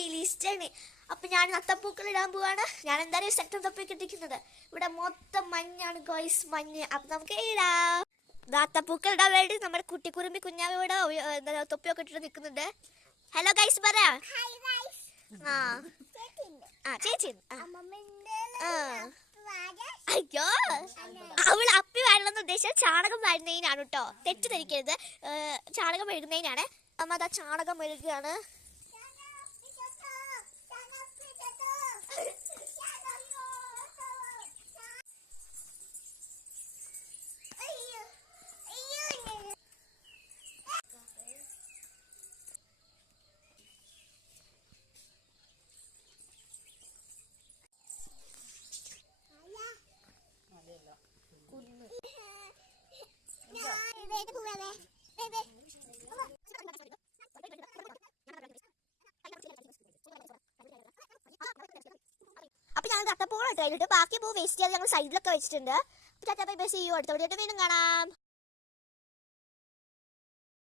ലിസ്റ്റാണ് അപ്പൊ ഞാൻ നത്തപ്പൂക്കൾ ഇടാൻ പോവാണ്. ഞാൻ എന്തായാലും സെക്ടർ തപ്പി ഇട്ടിരിക്കുന്നത്. ഇവിടെ മൊത്തം മഞ്ഞാണ് ഗോയ്സ് മഞ്ഞ്. അപ്പൊ നമുക്ക് ഇടാം. ദാത്തപ്പൂക്കൾ ഇടാൻ വേണ്ടി നമ്മുടെ കുട്ടിക്കുറുമ്പി കുഞ്ഞാവ് ഇവിടെ എന്താ തൊപ്പിയൊക്കെ ഇട്ടിട്ട് നിൽക്കുന്നുണ്ട്. ഹലോ ഗൈസ് പറ. ആ. ആ ചേച്ചി. അയ്യോ. അവൾ അപ്പി വരണമെന്ന് ഉദ്ദേശിച്ച ചാണകം വരുന്നതിനാണ് കേട്ടോ. തെറ്റിദ്ധരിക്കരുത്. ചാണകം എഴുതുന്നതിനാണ്. അമ്മ അതാ ചാണകം മെഴുകുകയാണ് അപ്പൊ ഞാൻ കട്ടപ്പൂളം കഴിഞ്ഞിട്ട് ബാക്കി പൂ വേസ്റ്റ് ചെയ്യാതെ ഞങ്ങൾ സൈഡിലൊക്കെ വെച്ചിട്ടുണ്ട്. അപ്പൊ ബൈ ബൈ സി യു അടുത്ത വീണ്ടും കാണാം.